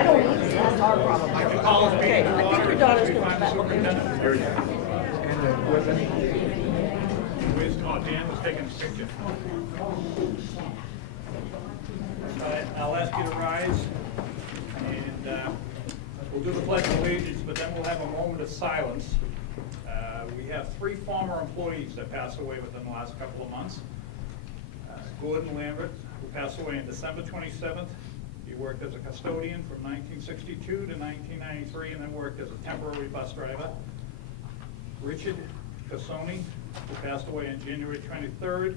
I don't eat, that's our problem. Okay, I think your daughter's going to back. Dan was taking a picture. I'll ask you to rise, and we'll do the Pledge of Allegiance, but then we'll have a moment of silence. We have 3 former employees that passed away within the last couple of months. Gordon Lambert, who passed away on December 27th. He worked as a custodian from 1962 to 1993, and then worked as a temporary bus driver. Richard Cassoni, who passed away on January 23rd,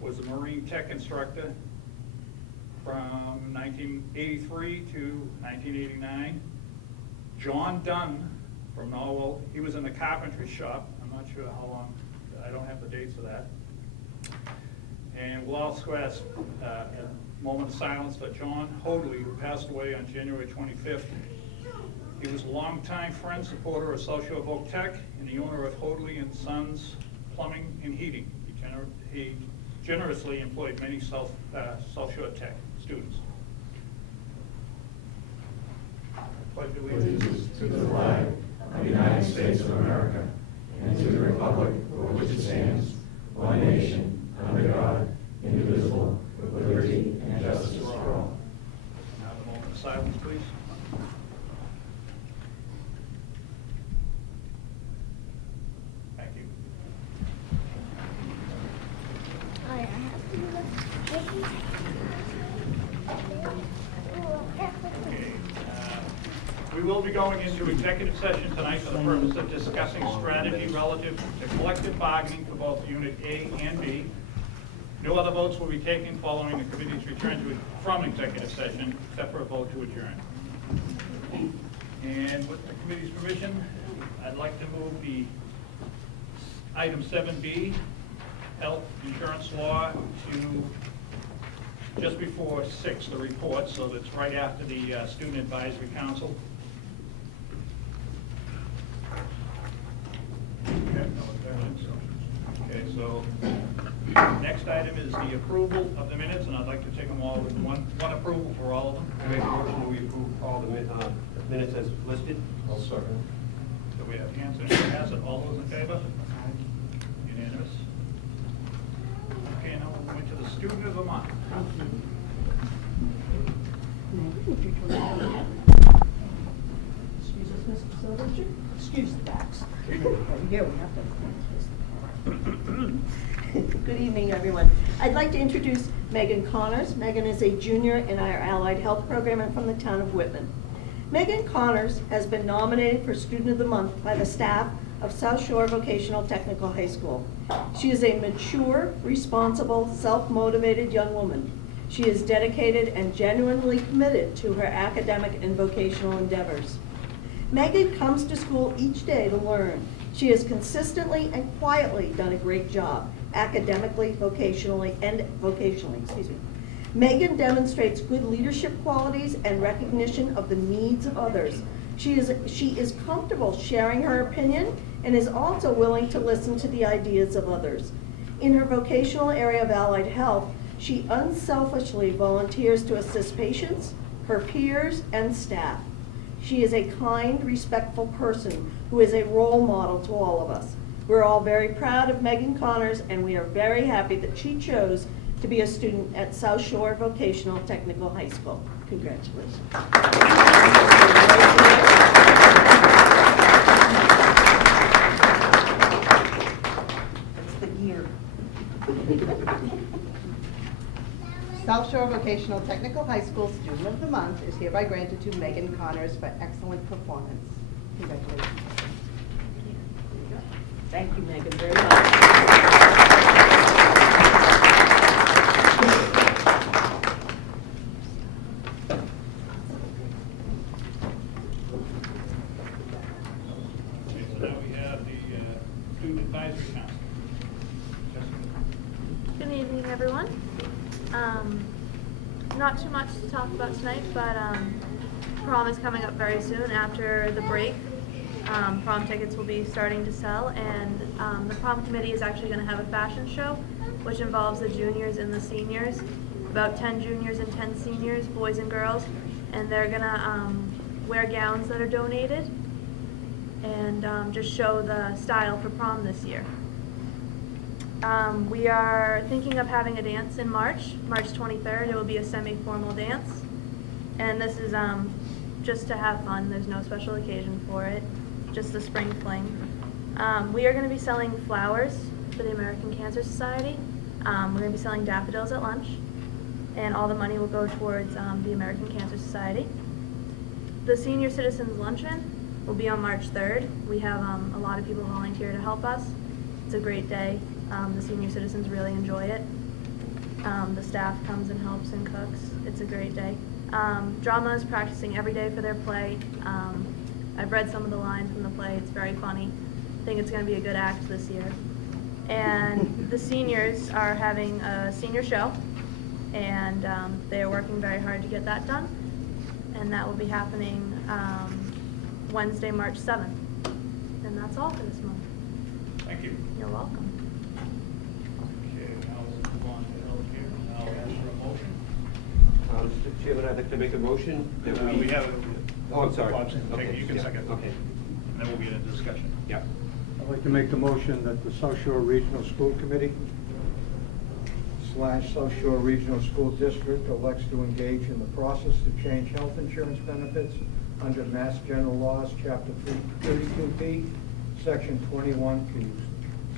was a Marine Tech instructor from 1983 to 1989. John Dunn from Norwell, he was in the carpentry shop. I'm not sure how long, I don't have the dates for that. And we'll also ask a moment of silence for John Hoadley, who passed away on January 25th. He was a longtime friend, supporter of South Shore Voc Tech, and the owner of Hoadley and Sons Plumbing and Heating. He generously employed many South Shore Tech students. Pledge allegiance to the flag of the United States of America and to the republic for which it stands, one nation, under God, indivisible, with liberty and justice for all. Now a moment of silence, please. Thank you. Okay. We will be going into executive session tonight for the purpose of discussing strategy relative to collective bargaining for both Unit A and B. No other votes will be taken following the committee's return from executive session, except for a vote to adjourn. And with the committee's permission, I'd like to move the item 7B, health insurance law, to just before 6, the report, so that's right after the Student Advisory Council. Okay, so next item is the approval of the minutes, and I'd like to take them all with one approval for all of them. I make a motion that we approve all the minutes as listed. I'll second. So we have Hanson and Hassett. All those in favor? Unanimous. Okay, now we're going to the Student of the Month. Excuse us, Mr. Silverger. Excuse the backs. Yeah, we have to. Good evening, everyone. I'd like to introduce Megan Connors. Megan is a junior in our Allied Health program and from the town of Whitman. Megan Connors has been nominated for Student of the Month by the staff of South Shore Vocational Technical High School. She is a mature, responsible, self-motivated young woman. She is dedicated and genuinely committed to her academic and vocational endeavors. Megan comes to school each day to learn. She has consistently and quietly done a great job, academically, vocationally. Megan demonstrates good leadership qualities and recognition of the needs of others. She is comfortable sharing her opinion and is also willing to listen to the ideas of others. In her vocational area of allied health, she unselfishly volunteers to assist patients, her peers, and staff. She is a kind, respectful person who is a role model to all of us. We're all very proud of Megan Connors, and we are very happy that she chose to be a student at South Shore Vocational Technical High School. Congratulations. That's the year. South Shore Vocational Technical High School Student of the Month is hereby granted to Megan Connors for excellent performance. Congratulations. Thank you, Megan, very much. Okay, so now we have the Student Advisory Council. Good evening, everyone. Not too much to talk about tonight, but prom is coming up very soon after the break. Prom tickets will be starting to sell, and the prom committee is actually going to have a fashion show, which involves the juniors and the seniors, about 10 juniors and 10 seniors, boys and girls. and they're gonna wear gowns that are donated and just show the style for prom this year. We are thinking of having a dance in March 23rd. It will be a semi-formal dance, and this is just to have fun. There's no special occasion for it, just a spring fling. We are going to be selling flowers for the American Cancer Society. We're going to be selling daffodils at lunch, and all the money will go towards the American Cancer Society. The Senior Citizens Luncheon will be on March 3rd. We have a lot of people volunteer to help us. It's a great day. The senior citizens really enjoy it. The staff comes and helps and cooks. It's a great day. Drama is practicing every day for their play. I've read some of the lines from the play. It's very funny. I think it's going to be a good act this year. And the seniors are having a senior show, and they are working very hard to get that done. And that will be happening Wednesday, March 7th. And that's all for this month. Thank you. You're welcome. Okay, now we'll move on to healthcare. I'll ask for a motion. Mr. Chairman, I'd like to make a motion that We have. Oh, I'm sorry. Okay, Okay, you can yeah, second. okay. And then we'll get into discussion. Yeah. I'd like to make the motion that the South Shore Regional School Committee / South Shore Regional School District elects to engage in the process to change health insurance benefits under Mass General Laws, Chapter 32B, Section 21P,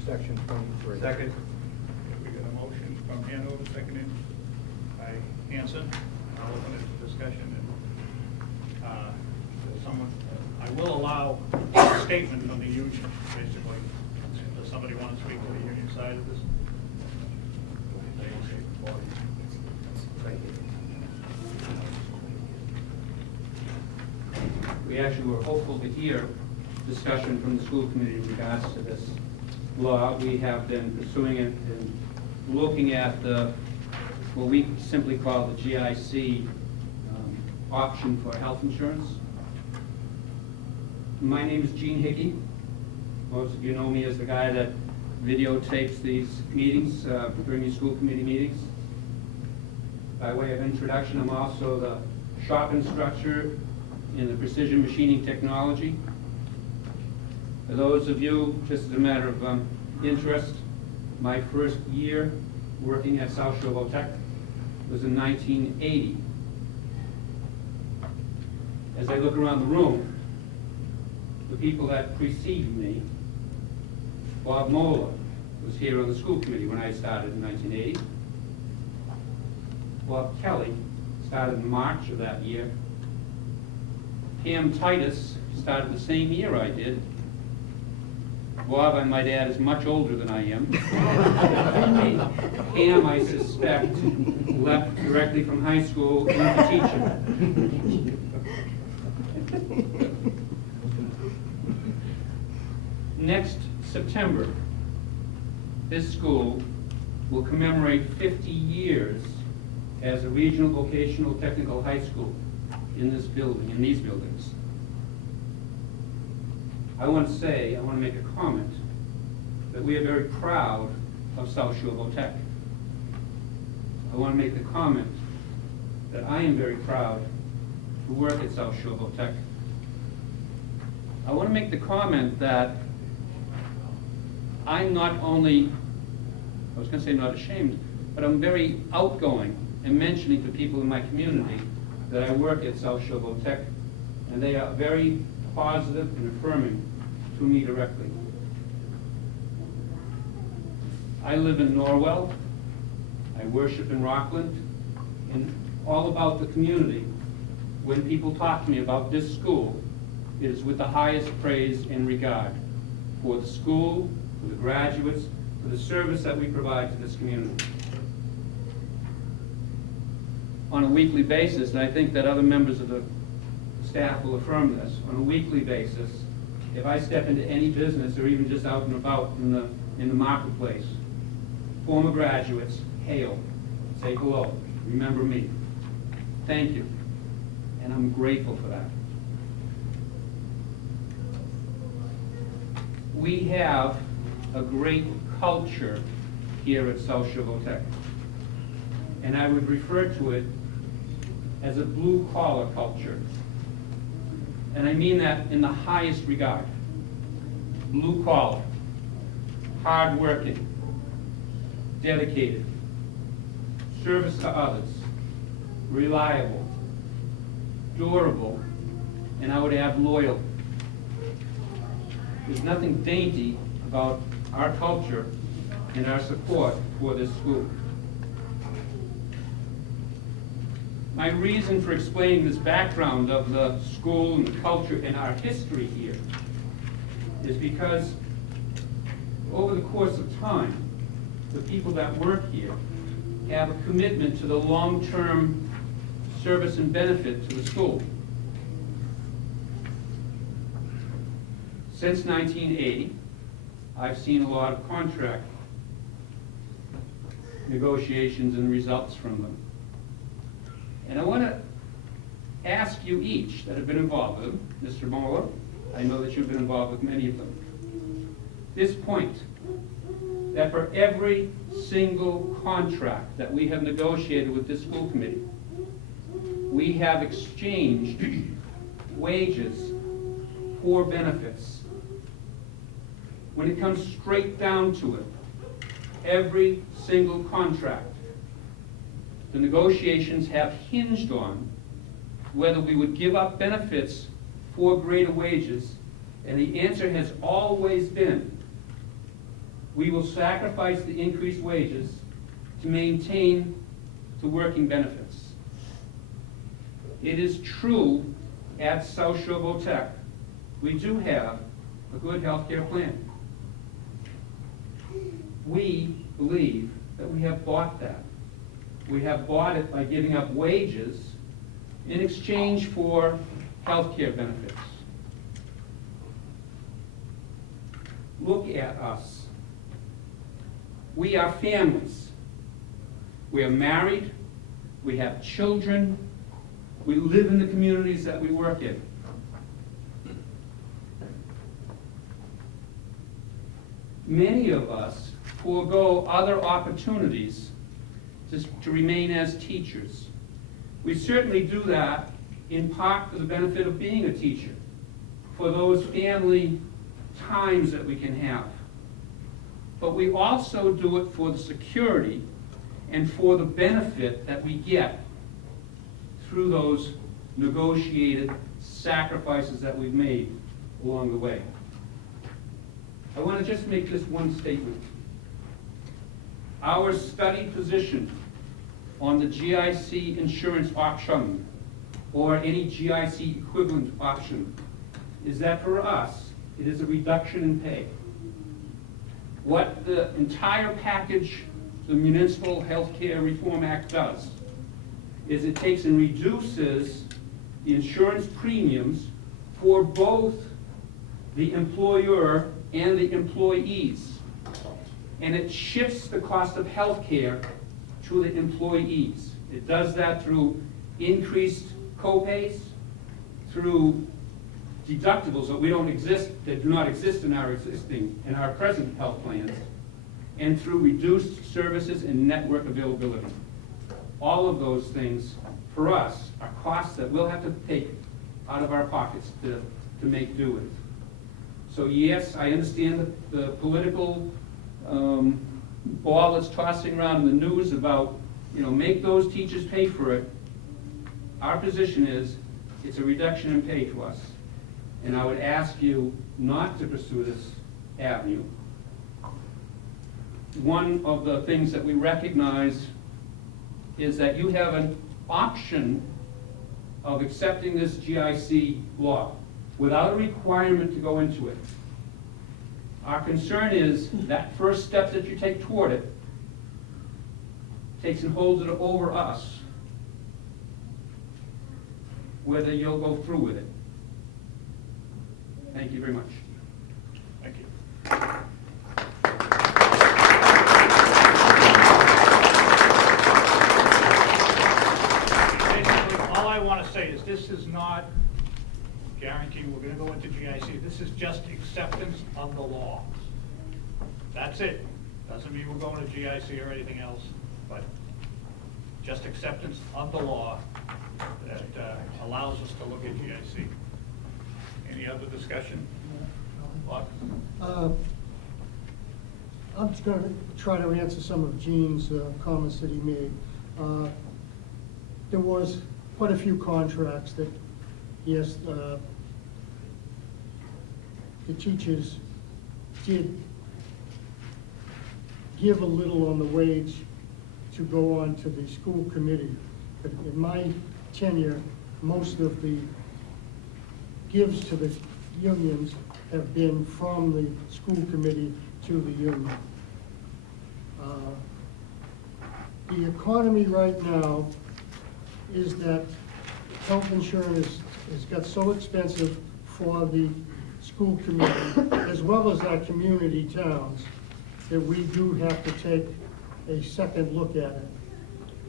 Section 23. Second. We got a motion from Hanover, seconded by Hanson. I'll open it to discussion. And I will allow a statement from the union, basically. Does somebody want to speak to the union side of this? We actually were hopeful to hear discussion from the school committee in regards to this law. We have been pursuing it and looking at the, what we simply call the GIC option for health insurance. My name is Gene Hickey. Most of you know me as the guy that videotapes these meetings during your school committee meetings. By way of introduction, I'm also the shop instructor in the precision machining technology. For those of you, just as a matter of interest, my first year working at South Shore Tech was in 1980. As I look around the room, the people that preceded me, Bob Moeller was here on the school committee when I started in 1980. Bob Kelly started in March of that year. Pam Titus started the same year I did. Bob, I might add, is much older than I am. Pam, I suspect, left directly from high school into teaching. Next September, this school will commemorate 50 years as a regional vocational technical high school in this building, in these buildings. I want to make a comment that we are very proud of South Shore Tech. I want to make the comment that I am very proud to work at South Shore Tech. I want to make the comment that I'm not only, I was going to say not ashamed, but I'm very outgoing in mentioning to people in my community that I work at South Shore Tech, and they are very positive and affirming to me directly. I live in Norwell, I worship in Rockland, and all about the community. When people talk to me about this school, it is with the highest praise and regard for the school, for the graduates, for the service that we provide to this community. On a weekly basis, and I think that other members of the staff will affirm this, on a weekly basis, if I step into any business or even just out and about in the marketplace, former graduates hail, say hello, remember me. Thank you. And I'm grateful for that. We have a great culture here at South Shore Tech. And I would refer to it as a blue-collar culture. And I mean that in the highest regard. Blue-collar, hard-working, dedicated, service to others, reliable, durable, and I would add loyal. There's nothing dainty about our culture and our support for this school. My reason for explaining this background of the school and the culture and our history here is because over the course of time, the people that work here have a commitment to the long-term service and benefit to the school. Since 1980, I've seen a lot of contract negotiations and results from them. And I want to ask you each that have been involved with them, Mr. Moeller, I know that you've been involved with many of them, this point, that for every single contract that we have negotiated with this school committee, we have exchanged wages for benefits. When it comes straight down to it, every single contract, the negotiations have hinged on whether we would give up benefits for greater wages, and the answer has always been, we will sacrifice the increased wages to maintain the working benefits. It is true at South Shore Votech, we do have a good health care plan. We believe that we have bought that. We have bought it by giving up wages in exchange for health care benefits. Look at us. We are families. We are married. We have children. We live in the communities that we work in. Many of us forego other opportunities to remain as teachers. We certainly do that in part for the benefit of being a teacher, for those family times that we can have. But we also do it for the security and for the benefit that we get through those negotiated sacrifices that we've made along the way. I want to just make this one statement. Our studied position on the GIC insurance option or any GIC equivalent option is that for us, it is a reduction in pay. What the entire package, the Municipal Health Care Reform Act does, is it takes and reduces the insurance premiums for both the employer and the employees. And it shifts the cost of health care to the employees. It does that through increased co-pays, through deductibles that do not exist in our present health plans, and through reduced services and network availability. All of those things, for us, are costs that we'll have to take out of our pockets to make do with. So yes, I understand the political ball that's tossing around in the news about, make those teachers pay for it. Our position is, it's a reduction in pay to us. And I would ask you not to pursue this avenue. One of the things that we recognize is that you have an option of accepting this GIC law without a requirement to go into it. Our concern is that first step that you take toward it takes and holds it over us, whether you'll go through with it. Thank you very much. Thank you. Basically, all I want to say is this is not guaranteeing we're going to go into GIC. This is just acceptance of the law. That's it. Doesn't mean we're going to GIC or anything else, but just acceptance of the law that allows us to look at GIC. Any other discussion? Bob? I'm just going to try to answer some of Gene's comments that he made. There was quite a few contracts that, yes, the teachers did give a little on the wage to go on to the school committee. But in my tenure, most of the gives to the unions have been from the school committee to the union. The economy right now is that health insurance has got so expensive for the school committee, as well as our community towns, that we do have to take a second look at it.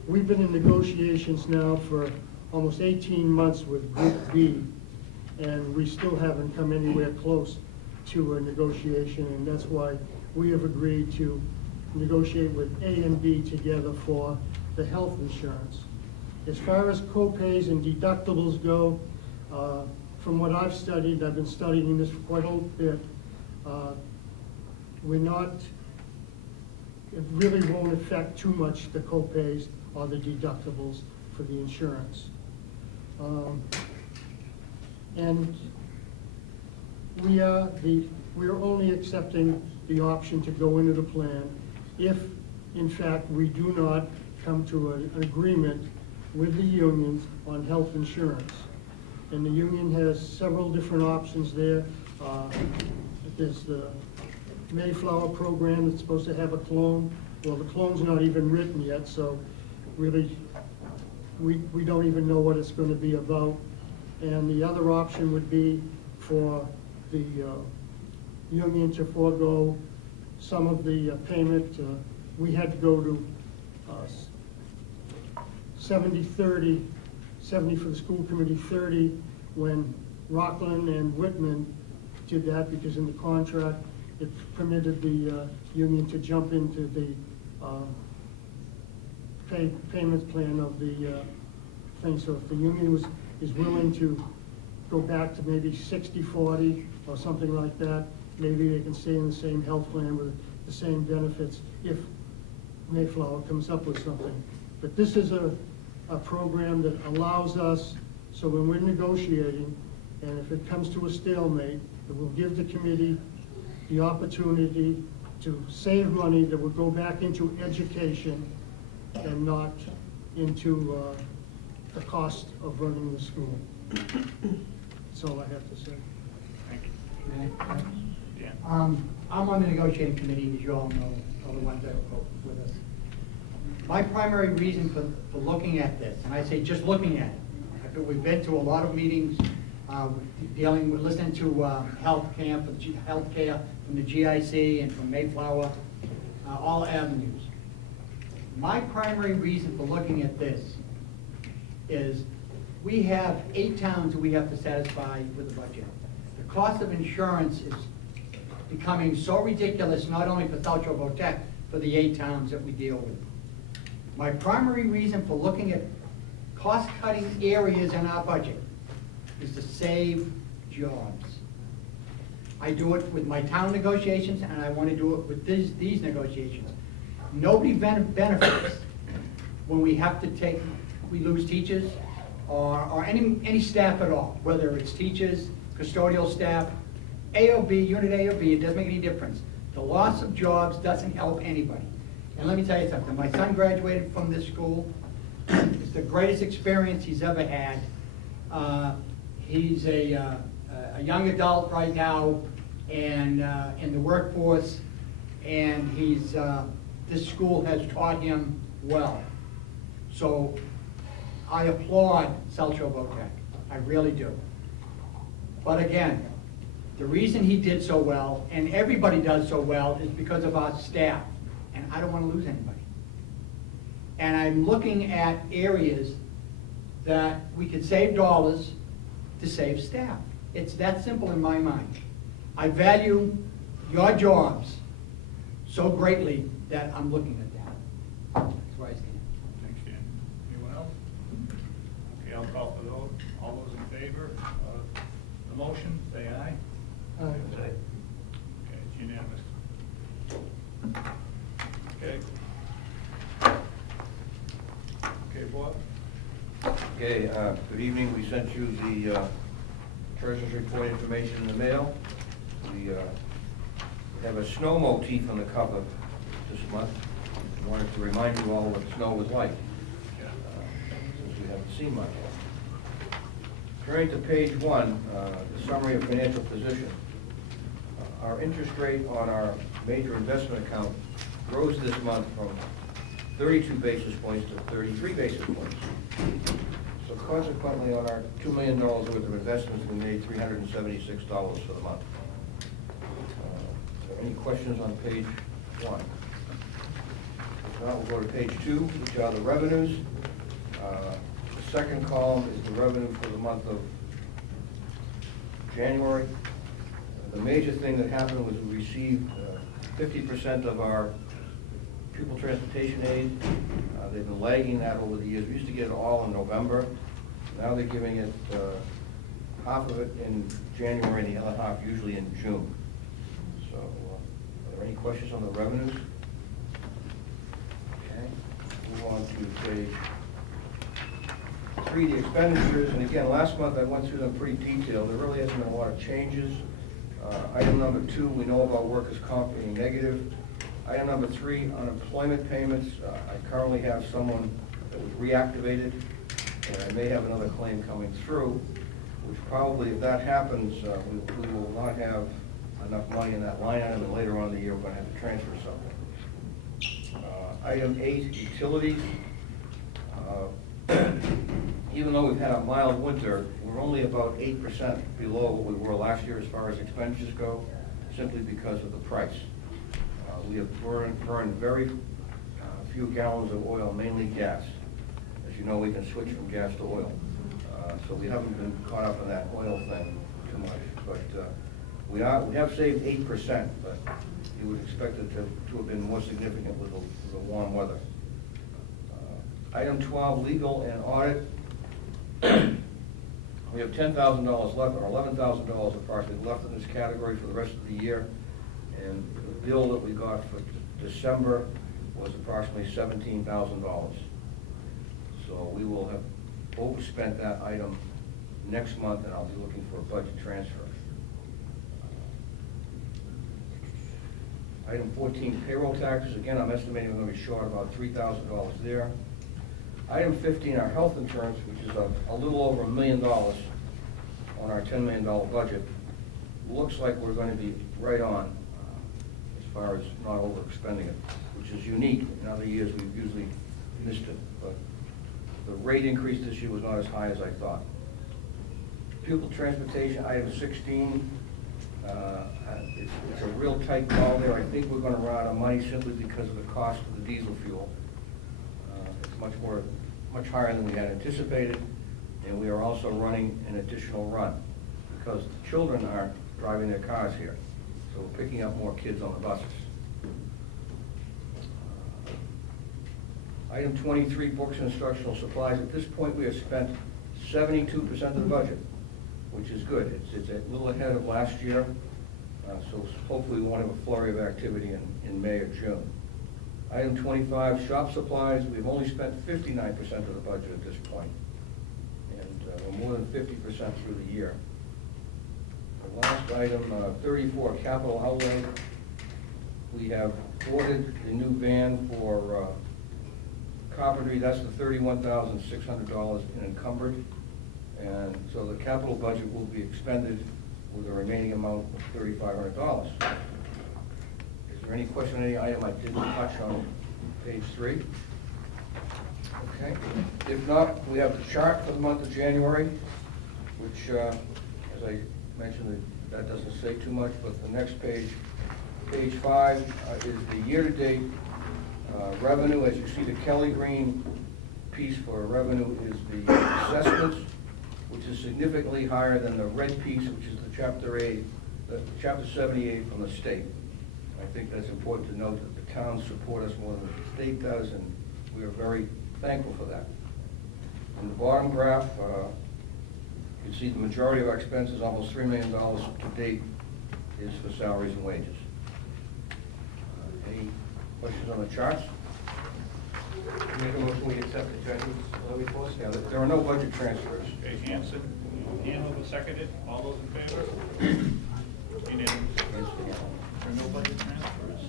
We've been in negotiations now for almost 18 months with Group B, and we still haven't come anywhere close to a negotiation, and that's why we have agreed to negotiate with A and B together for the health insurance. As far as co-pays and deductibles go, from what I've studied, I've been studying this for quite a bit, it really won't affect too much the co-pays or the deductibles for the insurance. And we are only accepting the option to go into the plan if, in fact, we do not come to an agreement with the unions on health insurance. And the union has several different options there. There's the Mayflower program that's supposed to have a clone. Well, the clone's not even written yet, so really, we don't even know what it's going to be about. And the other option would be for the union to forego some of the payment. We had to go to 70-30, 70 for the school committee, 30 when Rockland and Whitman did that, because in the contract it permitted the union to jump into the payment plan of the thing. So if the union is willing to go back to maybe 60-40 or something like that, maybe they can stay in the same health plan with the same benefits if Mayflower comes up with something. But this is a program that allows us, so when we're negotiating, and if it comes to a stalemate, it will give the committee the opportunity to save money that would go back into education and not into the cost of running the school. That's all I have to say. Thank you. Dan? I'm on the negotiating committee, as you all know, all the ones that vote with us. My primary reason for looking at this, and I say just looking at it, we've been to a lot of meetings, listening to health care from the GIC and from Mayflower, all avenues. My primary reason for looking at this is we have 8 towns that we have to satisfy with the budget. The cost of insurance is becoming so ridiculous, not only for South Shore Votech, for the 8 towns that we deal with. My primary reason for looking at cost-cutting areas in our budget is to save jobs. I do it with my town negotiations, and I want to do it with these negotiations. Nobody benefits when we have to we lose teachers or any staff at all, whether it's teachers, custodial staff, AOB, unit A or B, it doesn't make any difference. The loss of jobs doesn't help anybody. And let me tell you something, my son graduated from this school. It's the greatest experience he's ever had. He's a young adult right now and in the workforce, and this school has taught him well. So I applaud South Shore Votech, I really do. But again, the reason he did so well, and everybody does so well, is because of our staff, and I don't want to lose anybody. And I'm looking at areas that we could save dollars to save staff. It's that simple in my mind. I value your jobs so greatly that I'm looking at that. That's where I stand. Thanks, Dan. Anyone else? Okay, I'll favor of the motion, say aye. Aye. Okay, it's unanimous. Okay. Okay, Bob? Okay, good evening. We sent you the treasurer's report information in the mail. We have a snow motif on the cover this month. I wanted to remind you all what snow was like, since we haven't seen much. Turning to page 1, the summary of financial position. Our interest rate on our major investment account rose this month from 32 basis points to 33 basis points. So consequently, on our $2 million worth of investments, we made $376 for the month. Any questions on page 1? If not, we'll go to page 2, which are the revenues. The second column is the revenue for the month of January. The major thing that happened was we received 50% of our pupil transportation aid. They've been lagging that over the years. We used to get it all in November. Now they're giving it half of it in January and the other half usually in June. So, are there any questions on the revenues? Okay, move on to page 3, the expenditures. And again, last month I went through them pretty detailed. There really hasn't been a lot of changes. Item number 2, we know about workers' comp being negative. Item number 3, unemployment payments. I currently have someone that was reactivated, and I may have another claim coming through, which probably, if that happens, we will not have enough money in that line item, and later on in the year, we're going to have to transfer something. Item 8, utilities. Even though we've had a mild winter, we're only about 8% below what we were last year as far as expenditures go, simply because of the price. We have burned very few gallons of oil, mainly gas. As you know, we can switch from gas to oil. So we haven't been caught up in that oil thing too much. But we have saved 8%, but you would expect it to have been more significant with the warm weather. Item 12, legal and audit. We have $10,000 left, or $11,000 approximately left in this category for the rest of the year. And the bill that we got for December was approximately $17,000. So we will have overspent that item next month, and I'll be looking for a budget transfer. Item 14, payroll taxes. Again, I'm estimating we're going to be short about $3,000 there. Item 15, our health insurance, which is a little over $1 million on our $10 million budget. Looks like we're going to be right on as far as not overexpending it, which is unique. In other years, we've usually missed it, but the rate increase this year was not as high as I thought. Pupil transportation, item 16. It's a real tight call there. I think we're going to run out of money simply because of the cost of the diesel fuel. It's much higher than we had anticipated, and we are also running an additional run because the children are driving their cars here. So we're picking up more kids on the buses. Item 23, books and instructional supplies. At this point, we have spent 72% of the budget, which is good. It's a little ahead of last year, so hopefully we won't have a flurry of activity in May or June. Item 25, shop supplies. We've only spent 59% of the budget at this point, and we're more than 50% through the year. The last item, 34, capital outlay. We have ordered the new van for carpentry. That's the $31,600 in encumbered, and so the capital budget will be expended with a remaining amount of $3,500. Is there any question on any item I didn't touch on page 3? Okay. If not, we have the chart for the month of January, which, as I mentioned, that doesn't say too much, but the next page, page 5, is the year-to-date revenue. As you see, the Kelly Green piece for revenue is the assessments, which is significantly higher than the red piece, which is the Chapter 78 from the state. I think that's important to note that the towns support us more than the state does, and we are very thankful for that. In the bottom graph, You can see the majority of our expenses, almost $3 million to date, is for salaries and wages. Any questions on the charts? Make a motion, we accept the treasurer's reports. Yeah, there are no budget transfers. Okay, Hanson, Hanover seconded, all those in favor? Unanimous. There are no budget transfers.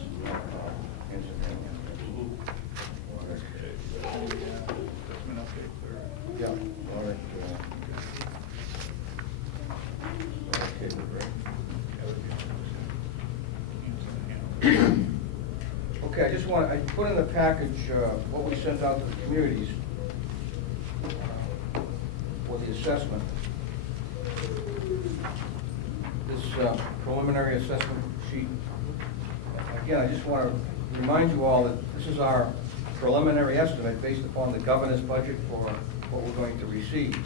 Adjustment update for Yeah, all right. Okay, great. Okay, I put in the package what we sent out to the communities for the assessment. This preliminary assessment sheet. Again, I just want to remind you all that this is our preliminary estimate based upon the governor's budget for what we're going to receive.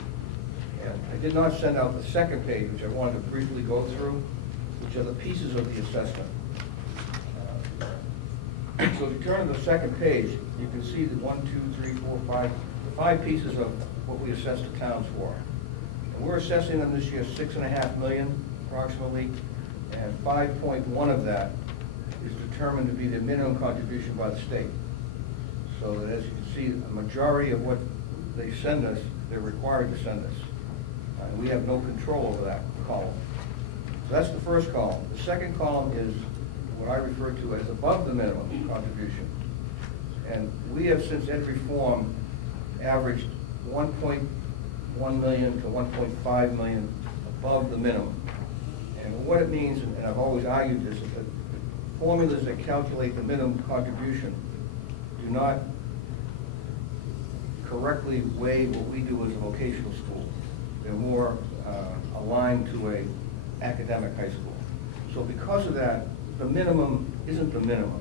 And I did not send out the second page, which I wanted to briefly go through, which are the pieces of the assessment. So if you turn to the second page, you can see the 1, 2, 3, 4, 5, the 5 pieces of what we assess the towns for. And we're assessing them this year $6.5 million approximately, and 5.1 of that is determined to be the minimum contribution by the state. So that, as you can see, a majority of what they send us, they're required to send us. And we have no control over that column. So that's the first column. The second column is what I refer to as above the minimum contribution. And we have, since ed reform, averaged 1.1 million to 1.5 million above the minimum. And what it means, and I've always argued this, is that the formulas that calculate the minimum contribution do not correctly weigh what we do as a vocational school. They're more aligned to a academic high school. So because of that, the minimum isn't the minimum.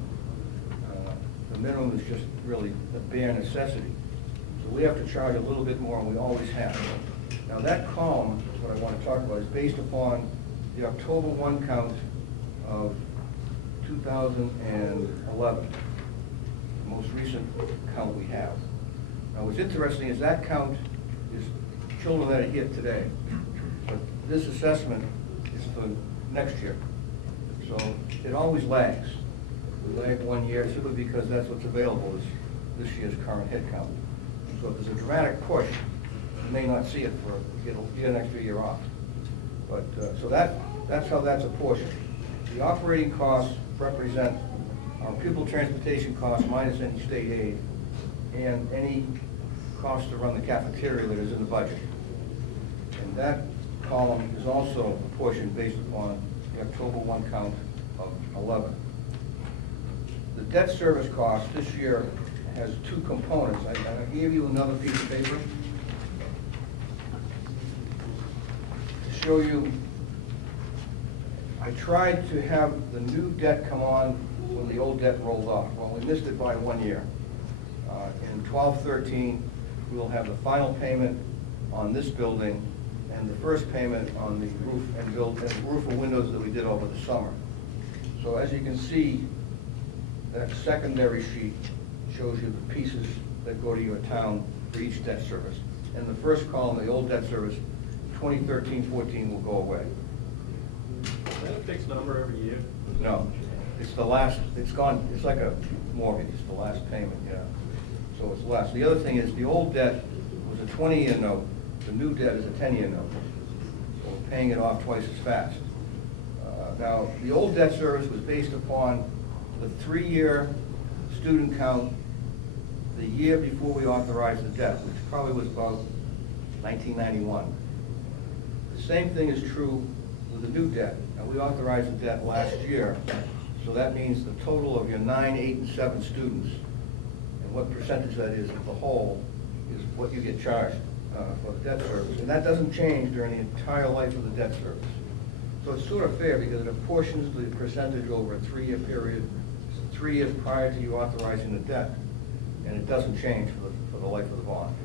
The minimum is just really the bare necessity. So we have to charge a little bit more, and we always have. Now that column, what I want to talk about, is based upon the October 1 count of 2011, the most recent count we have. Now what's interesting is that count is children that are here today. But this assessment is for next year. So it always lags. We lag 1 year simply because that's what's available is this year's current head count. So if there's a dramatic push, you may not see it for get an extra year off. But so that's how that's apportioned. The operating costs represent our pupil transportation costs minus any state aid and any cost to run the cafeteria that is in the budget. And that column is also apportioned based upon the October 1 count of 11. The debt service cost this year has 2 components. I gave you another piece of paper to show you. I tried to have the new debt come on when the old debt rolled off. Well, we missed it by 1 year. In 12-13, we will have the final payment on this building and the first payment on the roof and roof and windows that we did over the summer. So as you can see, that secondary sheet shows you the pieces that go to your town for each debt service. And the first column, the old debt service, 2013-14 will go away. Is that a fixed number every year? No, it's the last, it's gone, it's like a mortgage, it's the last payment, yeah. So it's less. The other thing is the old debt was a 20-year note, the new debt is a 10-year note. So we're paying it off twice as fast. Now, the old debt service was based upon the 3-year student count the year before we authorized the debt, which probably was about 1991. The same thing is true with the new debt. Now, we authorized the debt last year, so that means the total of your 9, 8, and 7 students, and what percentage that is of the whole, is what you get charged for the debt service. And that doesn't change during the entire life of the debt service. So it's sort of fair because it apportions the percentage over a 3-year period, 3 years prior to you authorizing the debt, and it doesn't change for the life of the bond.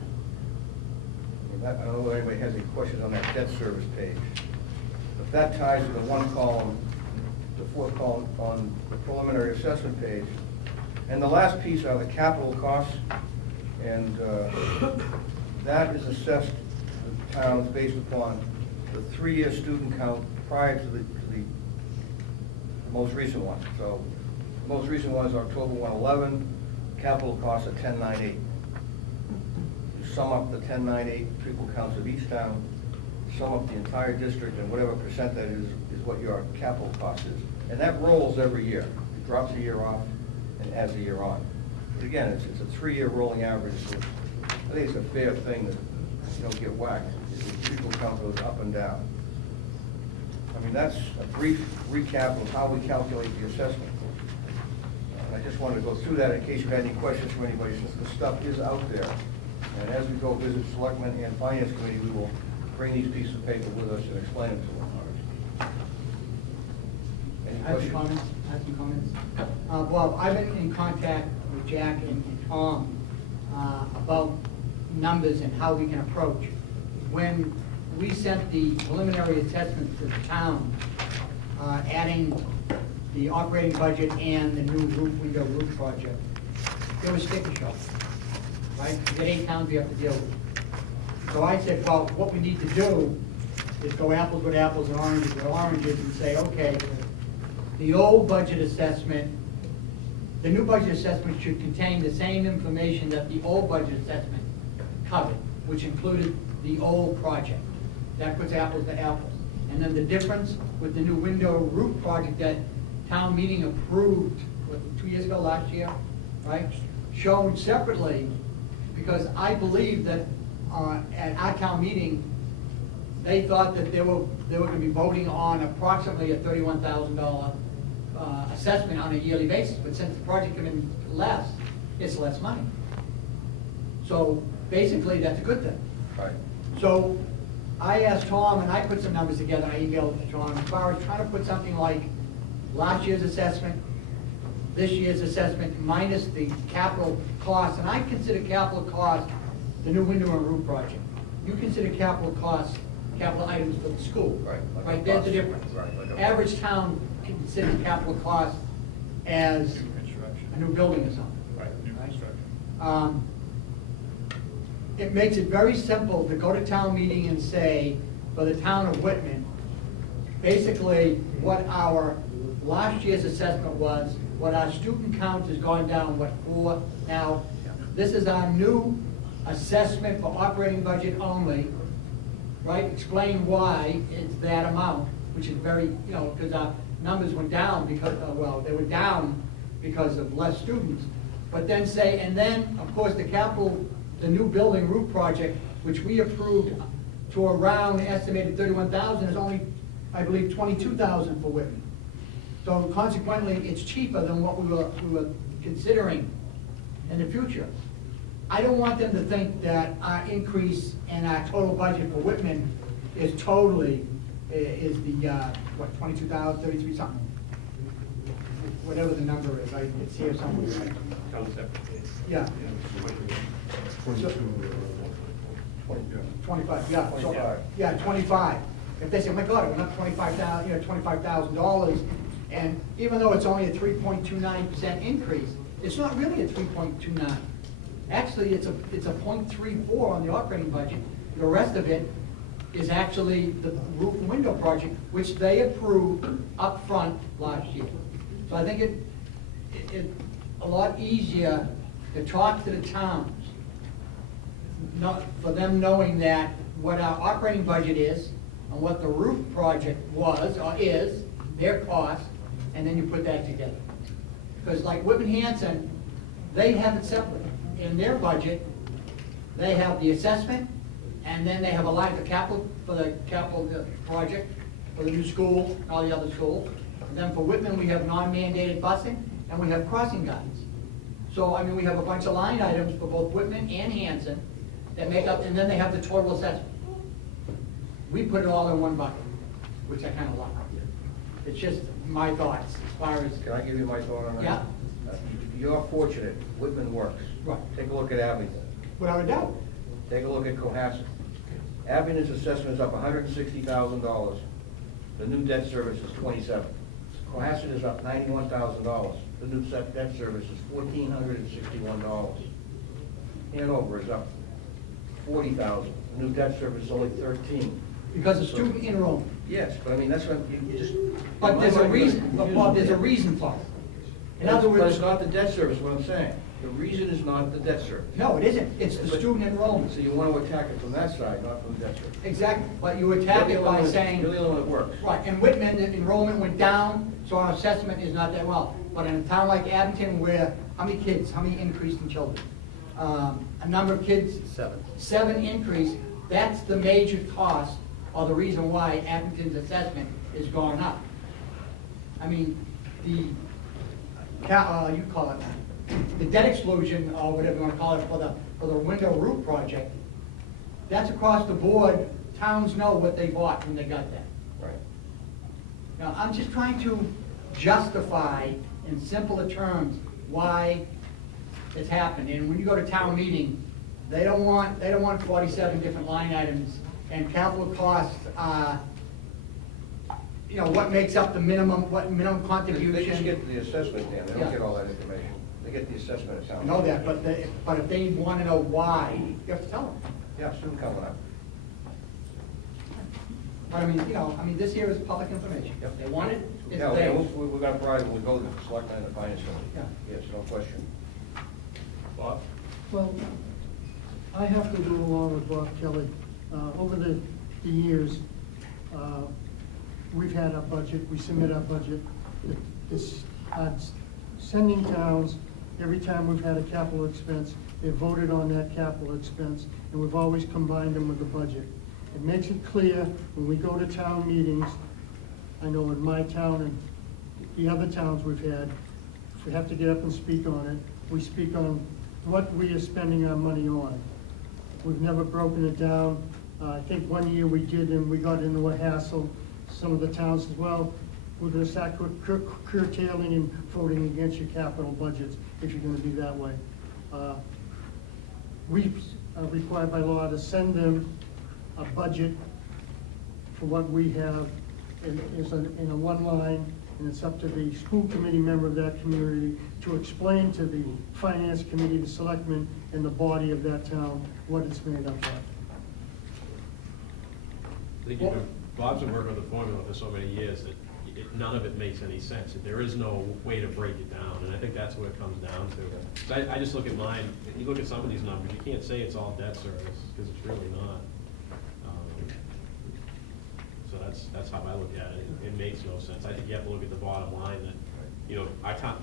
I don't know if anybody has any questions on that debt service page. But that ties to the 1 column, the 4th column on the preliminary assessment page. And the last piece are the capital costs, and that is assessed to the towns based upon the three-year student count prior to the most recent one. So, the most recent one is October 111, capital costs of 1098. You sum up the 1098 pupil counts of each town, sum up the entire district, and whatever percent that is what your capital cost is. And that rolls every year. It drops a year off and adds a year on. But again, it's a 3-year rolling average, so I think it's a fair thing that you don't get whacked. The pupil count goes up and down. I mean, that's a brief recap of how we calculate the assessment. And I just wanted to go through that in case you had any questions from anybody, since the stuff is out there. And as we go visit selectmen and finance committee, we will bring these pieces of paper with us and explain them to them. Any I have some questions? comments. I have some comments. Bob, I've been in contact with Jack and Tom about numbers and how we can approach. When we sent the preliminary assessment to the town, adding the operating budget and the new window roof project, there was sticker shock, right? We got 8 towns we have to deal with. So I said, well, what we need to do is go apples with apples and oranges with oranges and say, okay, the old budget assessment, the new budget assessment should contain the same information that the old budget assessment covered, which included the old project. That puts apples to apples. And then the difference with the new window roof project that town meeting approved, what, 2 years ago, last year, right? Shown separately, because I believe that at our town meeting, they thought that they were gonna be voting on approximately a $31,000 assessment on a yearly basis, but since the project came in less, it's less money. So basically, that's a good thing. Right. So I asked Tom, and I put some numbers together, I emailed it to Tom, as far as trying to put something like last year's assessment, this year's assessment, minus the capital cost, and I consider capital cost the new window and roof project. You consider capital costs, capital items for the school. Right, like a Right, there's the bus. difference. Right, like a Average town considers capital cost as a new building or something. Right, new construction. It makes it very simple to go to town meeting and say, for the town of Whitman, basically what our last year's assessment was, what our student count has gone down, what for now. This is our new assessment for operating budget only, right? Explain why it's that amount, which is very, you know, because our numbers went down because, well, they were down because of less students. But then say, and then, of course, the capital, the new building roof project, which we approved to around estimated 31,000, is only, I believe, 22,000 for Whitman. So consequently, it's cheaper than what we were considering in the future. I don't want them to think that our increase in our total budget for Whitman is totally, is the, what, 22,000, 33 something? Whatever the number is, it's here somewhere. Yeah. 25, yeah. So, 25. yeah, 25. If they say, oh my God, it went up $25,000, you know, $25,000, and even though it's only a 3.29% increase, it's not really a 3.29. Actually, it's a 0.34 on the operating budget. The rest of it is actually the roof and window project, which they approved up front last year. So I think it's a lot easier to talk to the towns, for them knowing that what our operating budget is and what the roof project was or is, their cost, and then you put that together. Because like Whitman-Hanson, they have it separate. In their budget, they have the assessment, and then they have a line for the capital project, for the new school, and all the other schools. And then for Whitman, we have non-mandated busing, and we have crossing guards. So, I mean, we have a bunch of line items for both Whitman and Hanson that make up, and then they have the total assessment. We put it all in one bucket, which I kind of like. It's just my thoughts as far as. Can I give you my thought on that? Yeah. You're fortunate, Whitman works. Right. Take a look at Abington. Without a doubt. Take a look at Cohasset. Abington's assessment is up $160,000. The new debt service is $27,000. Cohasset is up $91,000. The new debt service is $1,461. Hanover is up $40,000. The new debt service is only $13,000. because of student enrollment. Yes, but I mean, that's what, you just. But there's a reason, but Bob, there's a reason for it. In other But words, it's not the debt service, what I'm saying. The reason is not the debt service. no, it isn't, it's the student enrollment. So you want to attack it from that side, not from the debt service. Exactly, but you attack it by saying. You're the only one that works. Right, in Whitman, the enrollment went down, so our assessment is not that well. But in a town like Abington, where, how many kids, how many increase in children? A number of kids. 7 increase, that's the major cost, or the reason why Abington's assessment is going up. I mean, you call it, the debt exclusion, or whatever you wanna call it, for the window roof project, that's across the board, towns know what they bought when they got that. Right. Now, I'm just trying to justify in simpler terms why it's happened. And when you go to town meeting, they don't want 47 different line items, and capital costs are, what makes up the minimum contribution. They just get the assessment, Dan, they Yeah. don't get all that information. They get the assessment of I town. know that, but if they wanna know why, you have to tell them. Yeah, student count went up. But I mean, this here is public information. Yep. If they want it, it's Yeah, there. we're gonna provide, when we go to the selectmen and the finance committee. Yeah. Yes, no question. Bob? Well, I have to go along with Bob Kelly. Over the years, we've had our budget, we submit our budget. This, sending towns, every time we've had a capital expense, they voted on that capital expense, and we've always combined them with the budget. It makes it clear when we go to town meetings, I know in my town and the other towns we've had, if we have to get up and speak on it, we speak on what we are spending our money on. We've never broken it down. I think one year we did, and we got into a hassle. Some of the towns as well, we're gonna start curtailing and voting against your capital budgets if you're gonna be that way. We are required by law to send them a budget for what we have in a one line, and it's up to the school committee member of that community to explain to the finance committee, the selectmen, and the body of that town what it's made up of. I think Bob's been working with the formula for so many years that none of it makes any sense. There is no way to break it down, and I think that's what it comes down to. So I just look at mine, you look at some of these numbers, you can't say it's all debt service, because it's really not. So that's how I look at it. It makes no sense. I think you have to look at the bottom line that,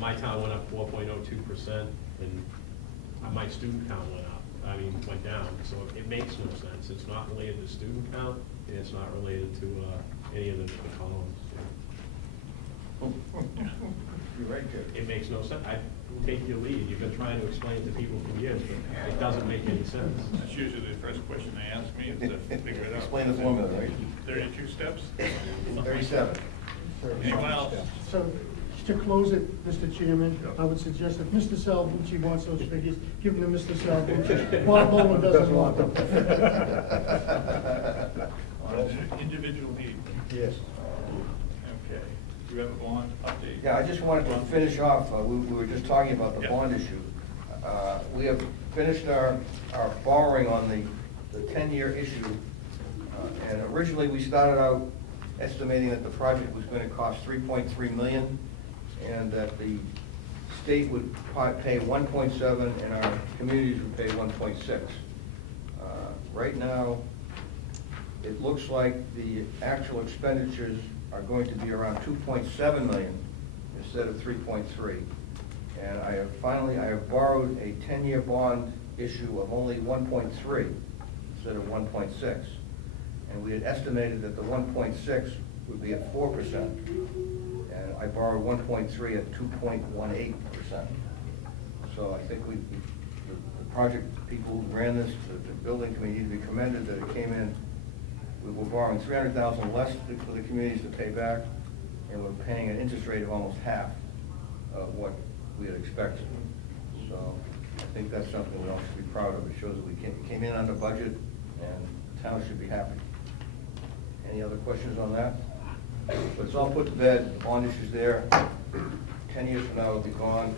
my town went up 4.02%, and my student count went down. So it makes no sense. It's not related to student count, and it's not related to any of the columns. You're right, Jim. It makes no sense. I take your lead. You've been trying to explain it to people for years, but it doesn't make any sense. That's usually the first question they ask me, is to figure it out. Explain the formula, right? 32 steps? 37. Anyone else? So, to close it, Mr. Chairman, I would suggest if Mr. Salvucci wants those figures, give them to Mr. Salvucci. Bob Muller doesn't want them. On individual need. Yes. Okay. Do you have a bond update? Yeah, I just wanted to finish off, we were just talking about the Yeah. bond issue. We have finished our borrowing on the 10-year issue. And originally, we started out estimating that the project was going to cost $3.3 million, and that the state would pay 1.7, and our communities would pay 1.6. Right now, it looks like the actual expenditures are going to be around 2.7 million instead of 3.3. And I have borrowed a 10-year bond issue of only 1.3 instead of 1.6. And we had estimated that the 1.6 would be at 4%. And I borrowed 1.3 at 2.18%. So I think the project people who ran this, the building committee, need to be commended that it came in. We were borrowing $300,000 less for the communities to pay back, and we're paying an interest rate of almost half of what we had expected. So I think that's something we all should be proud of. It shows that we came in under budget, and the town should be happy. Any other questions on that? But it's all put to bed, the bond issue's there. 10 years from now, it'll be gone,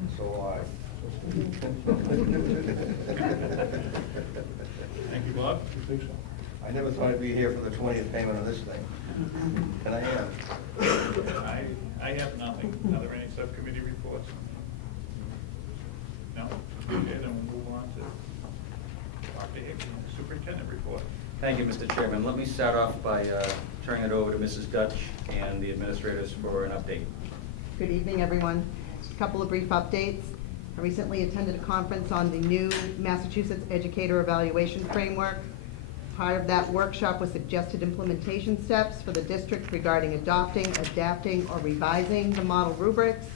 and so will I. Thank you, Bob. I I never thought I'd be here for the 20th payment on this thing. And I am. I have nothing. Are there any subcommittee reports? No? Okay, then we'll move on to Dr. Hicks, superintendent report. Thank you, Mr. Chairman. Let me start off by turning it over to Mrs. Dutch and the administrators for an update. Good evening, everyone. Just a couple of brief updates. I recently attended a conference on the new Massachusetts Educator Evaluation Framework. Part of that workshop was suggested implementation steps for the district regarding adopting, adapting, or revising the model rubrics.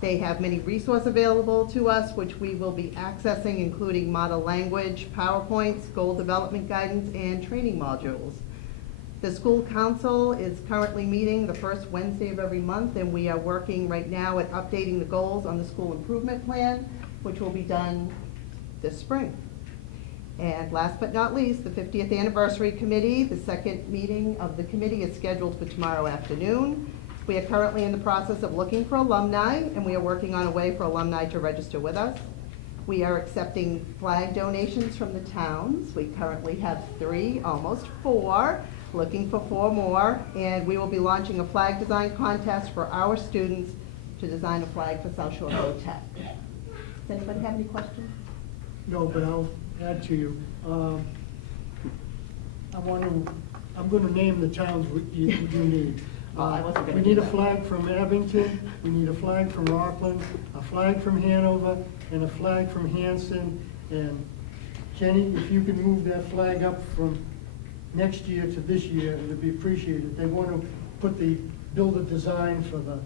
They have many resources available to us, which we will be accessing, including model language, PowerPoints, goal development guidance, and training modules. The school council is currently meeting the first Wednesday of every month, and we are working right now at updating the goals on the school improvement plan, which will be done this spring. And last but not least, the 50th Anniversary Committee, the second meeting of the committee is scheduled for tomorrow afternoon. We are currently in the process of looking for alumni, and we are working on a way for alumni to register with us. We are accepting flag donations from the towns. We currently have 3, almost 4, looking for 4 more, and we will be launching a flag design contest for our students to design a flag for South Shore Road Tech. Does anybody have any questions? No, but I'll add to you. I'm going to name the towns you need. I wasn't gonna We do need a that. flag from Abington, we need a flag from Rockland, a flag from Hanover, and a flag from Hanson. And Jenny, if you can move that flag up from next year to this year, it would be appreciated. They want to build a design for the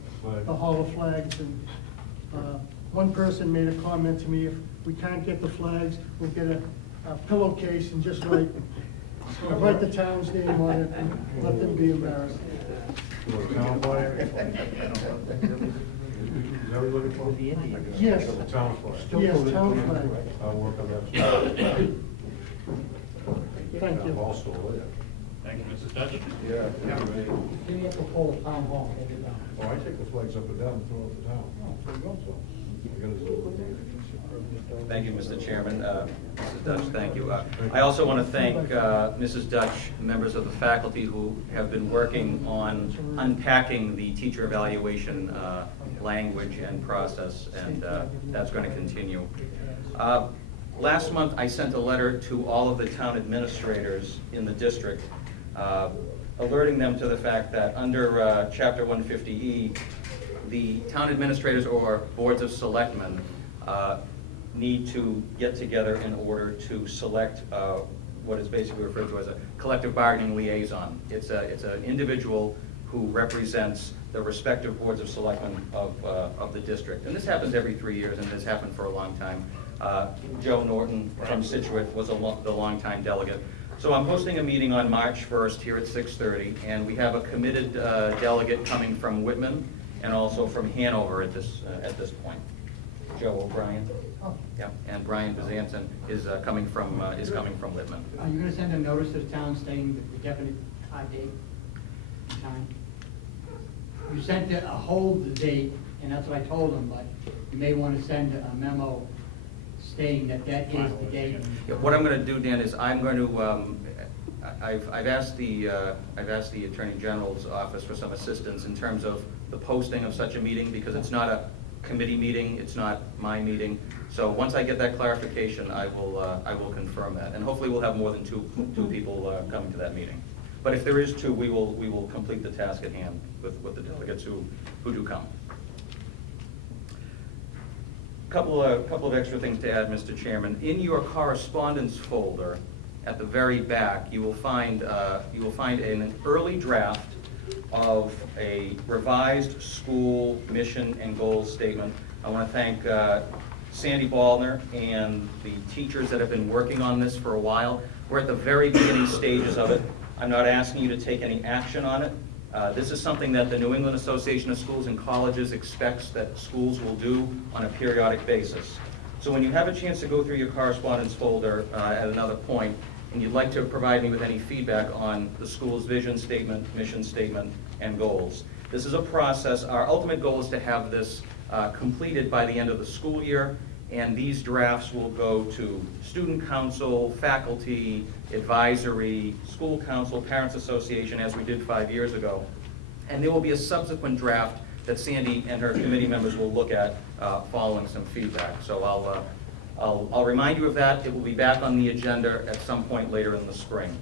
Hall of Flags. And one person made a comment to me, if we can't get the flags, we'll get a pillowcase and just write the town's name on it and let them be embarrassed. Town flag? Is that what you're looking for? Yes. Town flag. Yes, town flag. I'll work on that. Thank you. I'll store it. Thank you, Mrs. Dutch. Yeah. Then you have to pull the town hall, take it down. Oh, I take the flags up and down and throw it to town. Oh, there you go, so. I gotta do it. Thank you, Mr. Chairman. Mrs. Dutch, thank you. I also want to thank Mrs. Dutch, members of the faculty who have been working on unpacking the teacher evaluation language and process, and that's going to continue. Last month, I sent a letter to all of the town administrators in the district, alerting them to the fact that under Chapter 150E, the town administrators or boards of selectmen need to get together in order to select what is basically referred to as a collective bargaining liaison. It's an individual who represents the respective boards of selectmen of the district. And this happens every 3 years, and has happened for a long time. Joe Norton from Situate was the longtime delegate. So I'm hosting a meeting on March 1st here at 6:30, and we have a committed delegate coming from Whitman and also from Hanover at this point. Joe O'Brien. Oh. Yeah, and Brian Bezanson is coming from Whitman. Are you gonna send a notice to the town stating the definite date and time? You sent a hold the date, and that's what I told them, but you may wanna send a memo stating that that is the date. Yeah, what I'm going to do, Dan, is I'm going to, I've asked the Attorney General's office for some assistance in terms of the posting of such a meeting, because it's not a committee meeting, it's not my meeting. So once I get that clarification, I will confirm that, and hopefully we'll have more than two people coming to that meeting. But if there is 2, we will complete the task at hand with the delegates who do come. Couple of extra things to add, Mr. Chairman. In your correspondence folder, at the very back, you will find an early draft of a revised school mission and goals statement. I want to thank Sandy Ballner and the teachers that have been working on this for a while. We're at the very beginning stages of it. I'm not asking you to take any action on it. This is something that the New England Association of Schools and Colleges expects that schools will do on a periodic basis. So when you have a chance to go through your correspondence folder at another point, and you'd like to provide me with any feedback on the school's vision statement, mission statement, and goals. This is a process. Our ultimate goal is to have this completed by the end of the school year, and these drafts will go to student council, faculty, advisory, school council, parents association, as we did 5 years ago. And there will be a subsequent draft that Sandy and her committee members will look at following some feedback. So I'll remind you of that. It will be back on the agenda at some point later in the spring.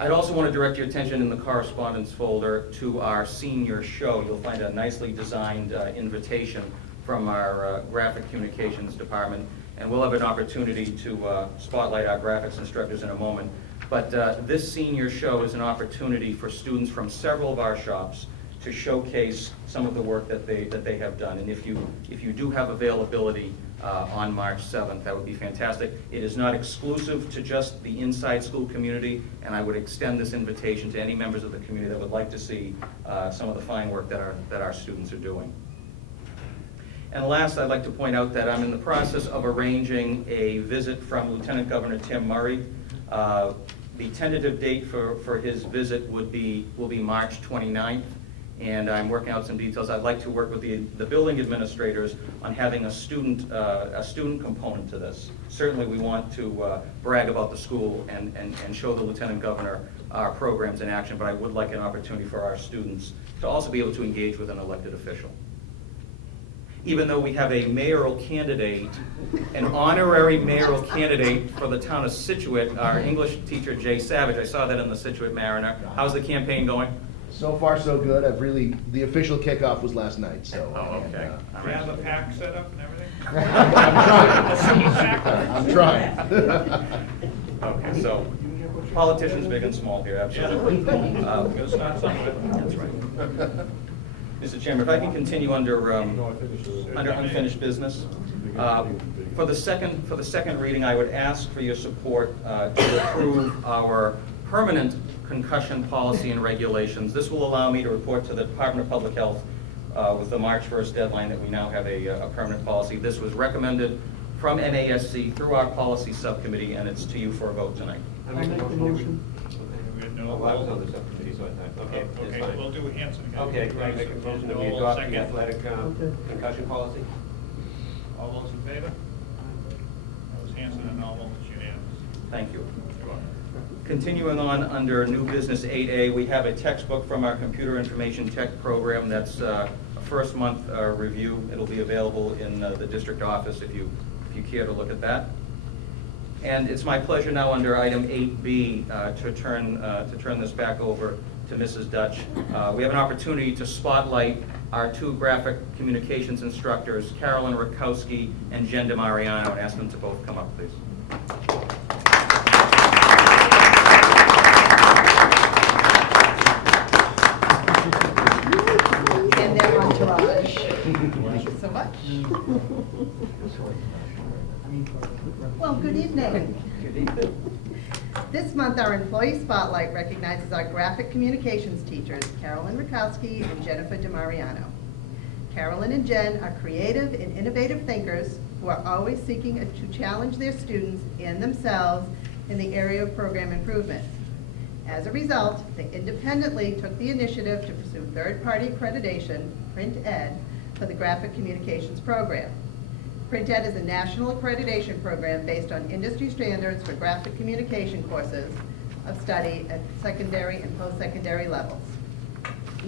I'd also want to direct your attention in the correspondence folder to our senior show. You'll find a nicely designed invitation from our graphic communications department, and we'll have an opportunity to spotlight our graphics instructors in a moment. But this senior show is an opportunity for students from several of our shops to showcase some of the work that they have done. And if you do have availability on March 7th, that would be fantastic. It is not exclusive to just the inside school community, and I would extend this invitation to any members of the community that would like to see some of the fine work that our students are doing. And last, I'd like to point out that I'm in the process of arranging a visit from Lieutenant Governor Tim Murray. The tentative date for his visit will be March 29th, and I'm working out some details. I'd like to work with the building administrators on having a student component to this. Certainly, we want to brag about the school and show the Lieutenant Governor our programs in action, but I would like an opportunity for our students to also be able to engage with an elected official. Even though we have a mayoral candidate, an honorary mayoral candidate for the town of Situate, our English teacher, Jay Savage. I saw that in the Situate Mariner. How's the campaign going? So far, so good. The official kickoff was last night, so. Oh, okay. Do you have a pack set up and everything? I'm trying. Okay, so politicians big and small here, absolutely. Gotta start somewhere. That's right. Mr. Chairman, if I can continue under unfinished business. For the second reading, I would ask for your support to approve our permanent concussion policy and regulations. This will allow me to report to the Department of Public Health with the March 1st deadline that we now have a permanent policy. This was recommended from NASC through our policy subcommittee, and it's to you for a vote tonight. I make a motion. No, Oh, I was on the subcommittee, so I thought, okay, it's Okay, fine. we'll do Hanson again. Okay, can I make a motion that we Noel, adopt the second. athletic concussion policy? All those in favor? That was Hanson and Noel, it's unanimous. Thank you. You're welcome. Continuing on under new business 8A, we have a textbook from our computer information tech program that's a first month review. It'll be available in the district office if you care to look at that. And it's my pleasure now under item 8B to turn this back over to Mrs. Dutch. We have an opportunity to spotlight our two graphic communications instructors, Carolyn Rakowski and Jen DiMariano, and ask them to both come up, please. And their entourage. Thank you so much. Well, good evening. Good evening. This month, our Employee Spotlight recognizes our graphic communications teachers, Carolyn Rakowski and Jennifer DiMariano. Carolyn and Jen are creative and innovative thinkers who are always seeking to challenge their students and themselves in the area of program improvement. As a result, they independently took the initiative to pursue third-party accreditation, Print Ed, for the graphic communications program. Print Ed is a national accreditation program based on industry standards for graphic communication courses of study at secondary and post-secondary levels.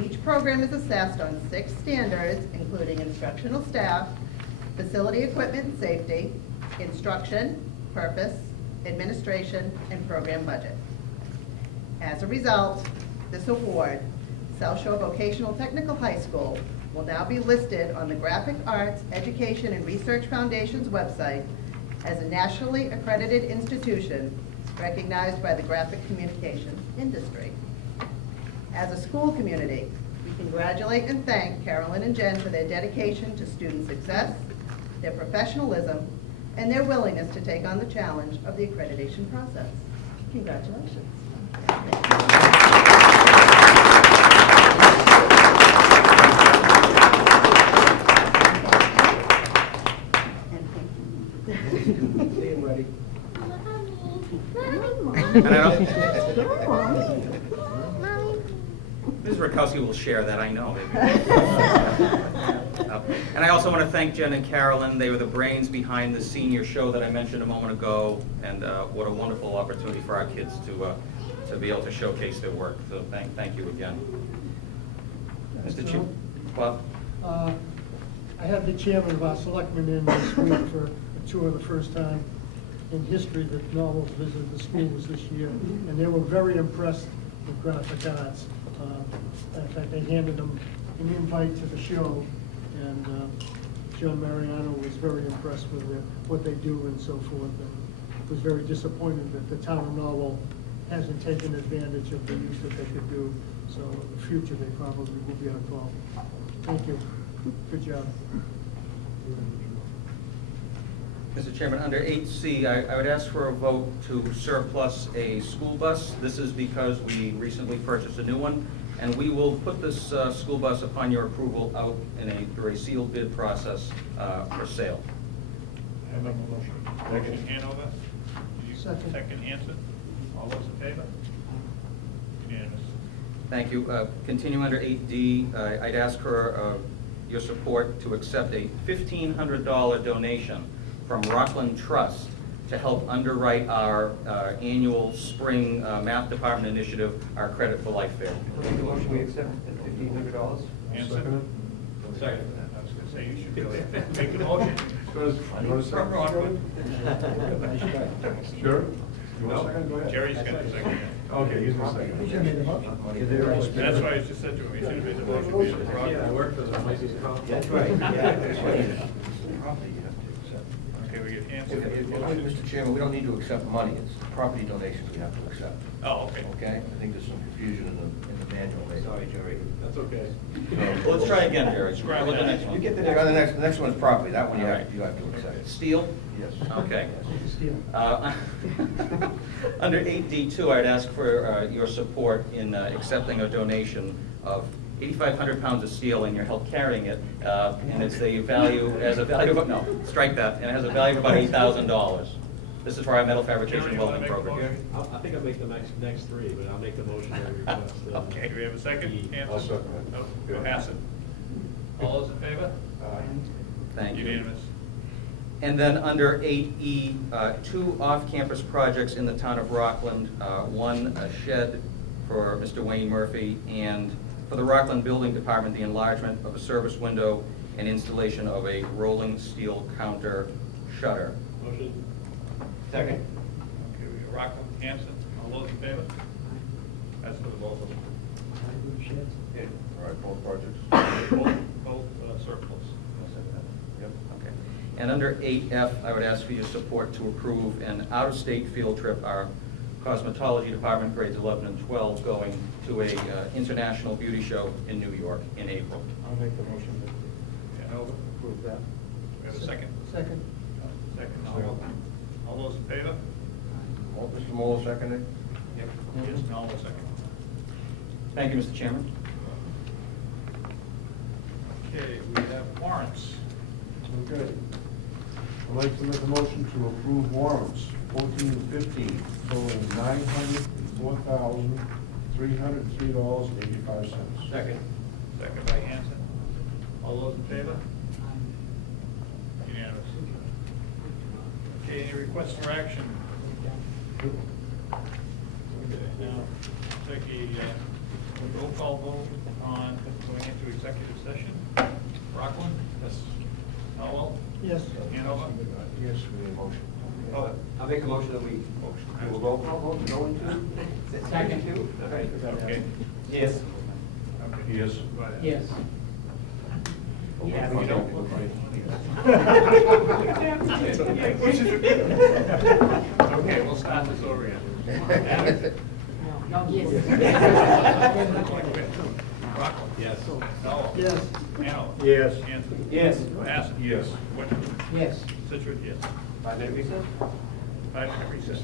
Each program is assessed on 6 standards, including instructional staff, facility equipment and safety, instruction, purpose, administration, and program budget. As a result, this award, South Shore Vocational Technical High School, will now be listed on the Graphic Arts Education and Research Foundation's website as a nationally accredited institution recognized by the graphic communications industry. As a school community, we congratulate and thank Carolyn and Jen for their dedication to student success, their professionalism, and their willingness to take on the challenge of the accreditation process. Congratulations. Ms. Rakowski will share that, I know. And I also want to thank Jen and Carolyn. They were the brains behind the senior show that I mentioned a moment ago, and what a wonderful opportunity for our kids to be able to showcase their work. So thank you again. Mr. Chief, Bob? I had the chairman of our selectmen in this week for a tour the first time in history that Norwell's visited the schools this year, and they were very impressed with graphic arts. In fact, they handed them an invite to the show, and John Mariano was very impressed with what they do and so forth, and was very disappointed that the town of Norwell hasn't taken advantage of the use that they could do. So in the future, they probably will be on call. Thank you. Good job. Mr. Chairman, under 8C, I would ask for a vote to surplus a school bus. This is because we recently purchased a new one, and we will put this school bus upon your approval out through a sealed bid process for sale. I make a motion. Motion Hanover. Second. Second Hanson. All those in favor? Unanimous. Thank you. Continuing under 8D, I'd ask for your support to accept a $1,500 donation from Rockland Trust to help underwrite our annual spring math department initiative, our Credit for Life Fair. Make a motion, we accept $1,500. Hanson. Second. I was going to say, you should be able to make a motion. From Rockland. Sure? You want a No, second? Go ahead. Jerry's got the second. Okay, he's the second. That's why I just said to him, he should have made the motion. I work for the places called. That's right, yeah, that's right. Okay, we get Hanson. Mr. Chairman, we don't need to accept money, it's property donations we have to accept, Oh, okay. okay? I think there's some confusion in the manual. maybe. Sorry, Jerry. That's okay. Well, let's try again, Jerry. Scrap Look at the that. next one. You get the next one is property, that one All right. you have to accept. Steel? Yes. Okay. Under 8D2, I'd ask for your support in accepting a donation of 8,500 pounds of steel, and you're help carrying it, and it's a value, no, strike that, and it has a value of about $8,000. This is for our metal fabrication Jerry, you wanna welding make a program. motion? I think I'll make the next three, but I'll make the motion that we request. Okay, do we have a second? Hanson? I'll second it. Oh, go Hanson. All those in favor? Thank you. Unanimous. And then under 8E, 2 off-campus projects in the town of Rockland, one a shed for Mr. Wayne Murphy, and for the Rockland Building Department, the enlargement of a service window and installation of a rolling steel counter shutter. Motion? Second. Okay, we got Rockland, Hanson, all those in favor? That's for the both of them. All right, both projects. Both surplus. Yep. Okay. And under 8F, I would ask for your support to approve an out-of-state field trip, our cosmetology department, grades 11 and 12, going to a international beauty show in New York in April. I'll make the motion that Hanover, approve that. we have a second? Second. Second, all those in favor? Mr. Moore seconded. Yep. Yes, no, all second. Thank you, Mr. Chairman. Okay, we have warrants. Okay. I'd like to make a motion to approve warrants 14 and 15, totaling $904,303.85. Second. Second by Hanson. All those in favor? Unanimous. Okay, any requests for action? Okay, now, take a roll call vote on going into executive session. Rockland? Yes. Noel? Yes. Hanover? Yes, we need a motion. Oh, I'll make a motion that we do a roll call vote, go into. Second. okay. Yes. Okay. Yes. Go ahead. Yes. Yeah, we don't. Okay, we'll start this over again. Rockland? Yes. Noel? Yes. Hanover? Yes. Hanson? Yes. Bassett? Yes. Whitman? Yes. Situate, yes. 5 minute recess? 5-minute recess.